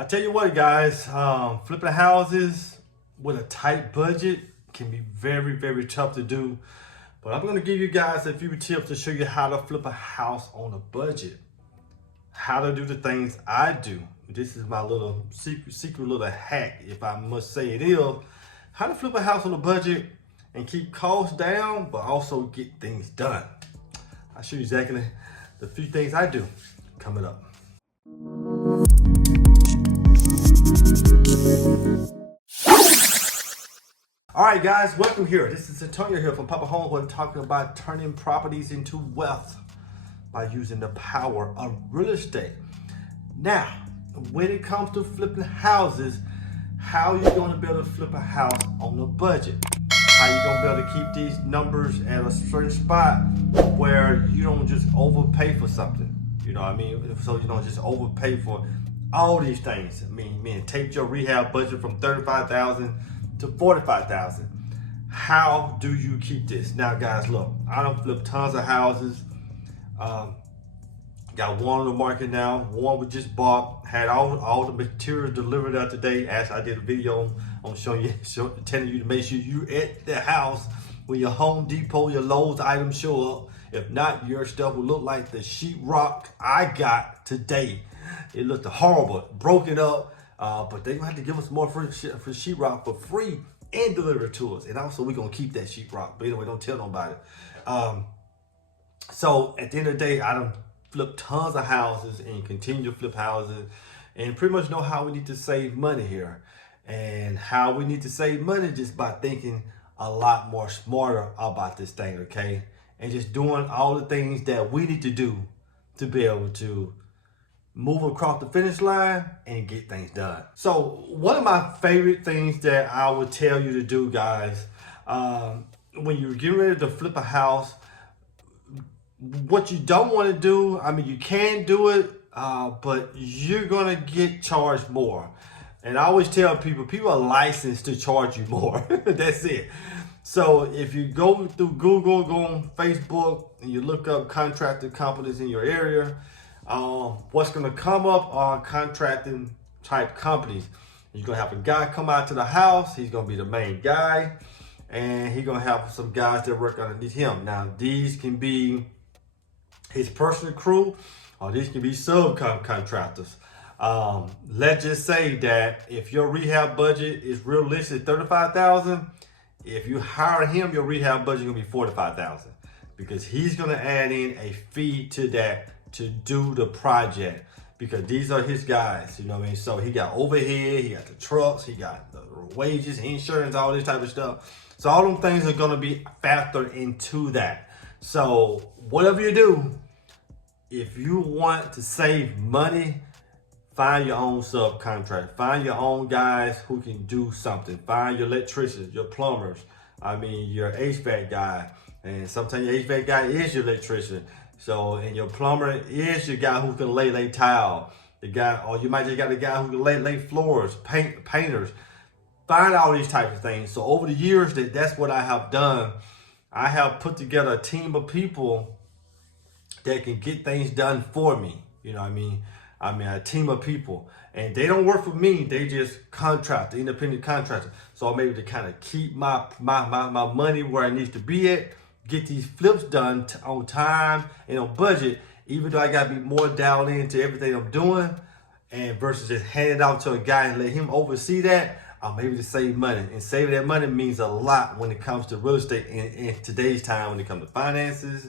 I tell you what, guys, flipping houses with a tight budget can be very, very tough to do. But I'm going to give you guys a few tips to show you how to flip a house on a budget. How to do the things I do. This is my little secret little hack, if I must say it is. How to flip a house on a budget and keep costs down, but also get things done. I'll show you exactly the few things I do coming up. All right, guys, welcome here. This is Antonio here from Poppa Home, where I'm talking about turning properties into wealth by using the power of real estate. Now, when it comes to flipping houses, how you going to be able to flip a house on a budget? How you going to be able to keep these numbers at a certain spot where you don't just overpay for something? You know what I mean? So you don't just overpay for all these things. I mean, take your rehab budget from $35,000 to $45,000. How do you keep this? Now, guys, look, I don't flip tons of houses. Got one on the market now. One we just bought. Had all the materials delivered out today. As I did a video on telling you to make sure you at the house when your Home Depot, your Lowe's items show up. If not, your stuff will look like the sheetrock I got today. It looked horrible, broke it up. But they're gonna have to give us more for sheetrock for free and deliver it to us. And also, we're gonna keep that sheetrock. But anyway, don't tell nobody. So at the end of the day, I done flipped tons of houses and continue to flip houses, and pretty much know how we need to save money here. And how we need to save money just by thinking a lot more smarter about this thing, okay? And just doing all the things that we need to do to be able to move across the finish line and get things done. So one of my favorite things that I would tell you to do, guys, when you're getting ready to flip a house, what you don't want to do, I mean, you can do it, but you're gonna get charged more. And I always tell people are licensed to charge you more. That's it. So if you go through Google, go on Facebook, and you look up contractor companies in your area, what's gonna come up are contracting type companies. You're gonna have a guy come out to the house. He's gonna be the main guy, and he's gonna have some guys that work underneath him. Now, these can be his personal crew, or these can be subcontractors. Let's just say that if your rehab budget is realistic $35,000, if you hire him, your rehab budget is gonna be $45,000, because he's gonna add in a fee to that to do the project, because these are his guys, you know what I mean? So he got overhead, he got the trucks, he got the wages, insurance, all this type of stuff. So all them things are gonna be factored into that. So whatever you do, if you want to save money, find your own subcontract. Find your own guys who can do something. Find your electricians, your plumbers, your HVAC guy. And sometimes your HVAC guy is your electrician. So, and your plumber is your guy who can lay tile. The guy, or you might just got a guy who can lay floors, painters. Find all these types of things. So over the years, that's what I have done. I have put together a team of people that can get things done for me. You know what I mean? A team of people. And they don't work for me. They just contract, independent contractor. So I'm able to kind of keep my money where it needs to be at. Get these flips done on time and on budget, even though I got to be more dialed into everything I'm doing, and versus just hand it out to a guy and let him oversee that. I'm able to save money, and saving that money means a lot when it comes to real estate in today's time. When it comes to finances,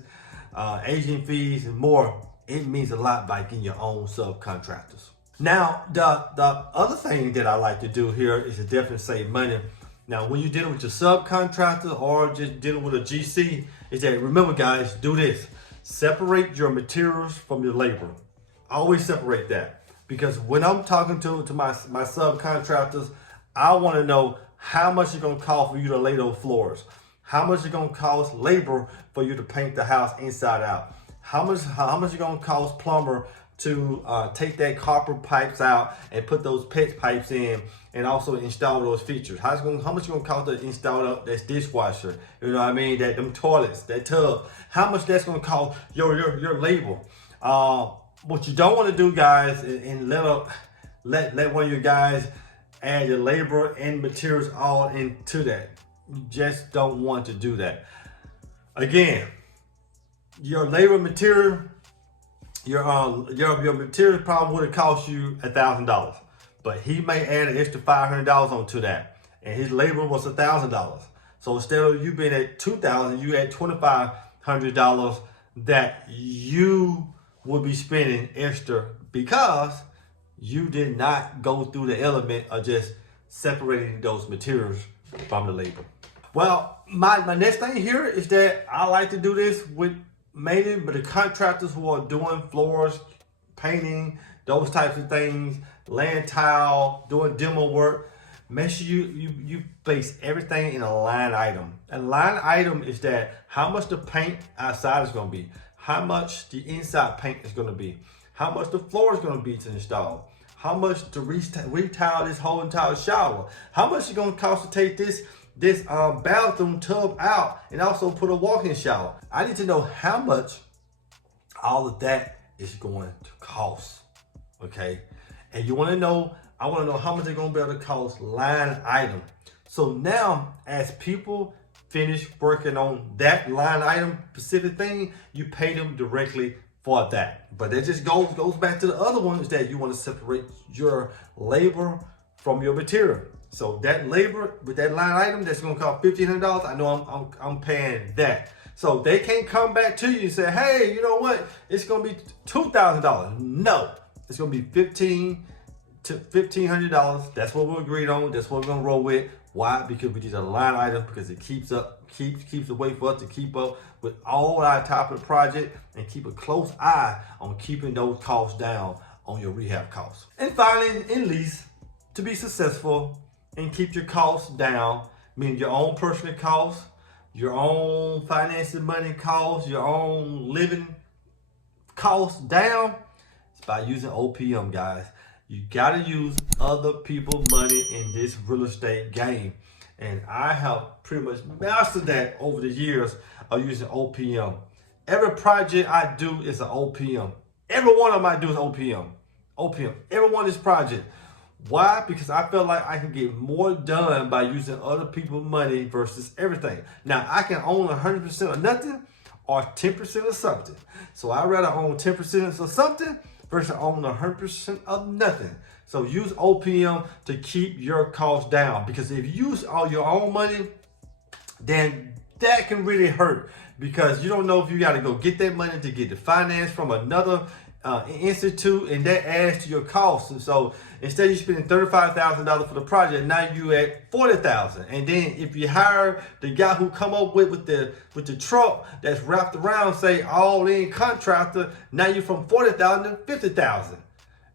agent fees, and more, it means a lot by getting your own subcontractors. Now, the other thing that I like to do here is to definitely save money. Now, when you're dealing with your subcontractor or just dealing with a GC, is that, remember, guys, do this. Separate your materials from your labor. Always separate that. Because when I'm talking to my subcontractors, I want to know how much it's going to cost for you to lay those floors. How much it's going to cost labor for you to paint the house inside out. How much it's going to cost plumber to take that copper pipes out and put those PEX pipes in, and also install those features. How much it's gonna cost to install that dishwasher? You know what I mean? Them toilets, that tub. How much that's gonna cost your labor? What you don't want to do, guys, and let one of your guys add your labor and materials all into that. You just don't want to do that. Again, your labor material, your material probably would have cost you $1,000, but he may add an extra $500 onto that, and his labor was $1,000. So instead of you being at $2,000, you add $2,500 that you will be spending extra because you did not go through the element of just separating those materials from the labor. Well, my next thing here is that I like to do this with mainly but the contractors who are doing floors, painting, those types of things, laying tile, doing demo work. Make sure you base everything in a line item. A line item is that how much the paint outside is going to be, how much the inside paint is going to be, how much the floor is going to be to install, how much to retile this whole entire shower, how much it's going to cost to take this bathroom tub out and also put a walk-in shower. I need to know how much all of that is going to cost, okay? And I want to know how much they're going to be able to cost line item. So now, as people finish working on that line item specific thing, you pay them directly for that. But that just goes back to the other one, is that you want to separate your labor from your material. So that labor with that line item that's going to cost $1,500, I know I'm paying that. So they can't come back to you and say, hey, you know what? It's going to be $2,000. No, it's going to be $1,500. That's what we agreed on. That's what we're gonna roll with. Why? Because we need a line item, because it keeps a way for us to keep up with all our top of the project and keep a close eye on keeping those costs down on your rehab costs. And finally, and least, to be successful and keep your costs down, meaning your own personal costs, your own financing money costs, your own living costs down, it's by using OPM, guys. You gotta use other people's money in this real estate game. And I have pretty much mastered that over the years of using OPM. Every project I do is an OPM. Every one of them I do is OPM. OPM. Every one of this project. Why? Because I feel like I can get more done by using other people's money versus everything. Now, I can own 100% of nothing or 10% of something. So I'd rather own 10% of something versus own 100% of nothing. So use OPM to keep your costs down, because if you use all your own money, then that can really hurt, because you don't know if you got to go get that money to get the finance from another institute, and that adds to your costs. And so instead of you spending $35,000 for the project, now you at $40,000. And then if you hire the guy who come up with the truck that's wrapped around, say all in contractor, now you're from $40,000 to $50,000.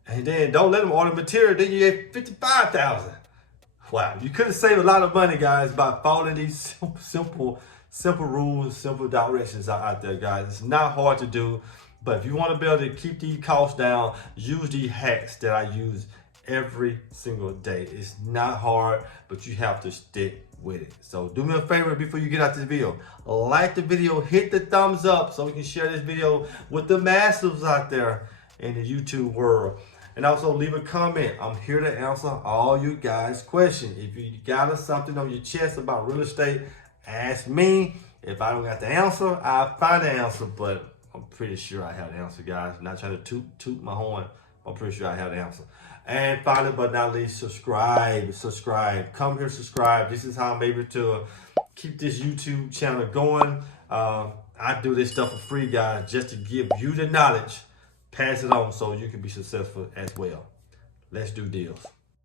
And then don't let them order material, then you at $55,000. Wow, you could have saved a lot of money, guys, by following these simple rules, simple directions out there, guys. It's not hard to do. But if you want to be able to keep these costs down, use these hacks that I use every single day. It's not hard, but you have to stick with it. So do me a favor before you get out this video. Like the video, hit the thumbs up so we can share this video with the masses out there in the YouTube world. And also leave a comment. I'm here to answer all you guys' questions. If you got something on your chest about real estate, ask me. If I don't got the answer, I'll find the answer, but I'm pretty sure I have the answer, guys. I'm not trying to toot my horn. I'm pretty sure I have the answer. And finally, but not least, subscribe. Come here, subscribe. This is how I'm able to keep this YouTube channel going. I do this stuff for free, guys, just to give you the knowledge. Pass it on so you can be successful as well. Let's do deals.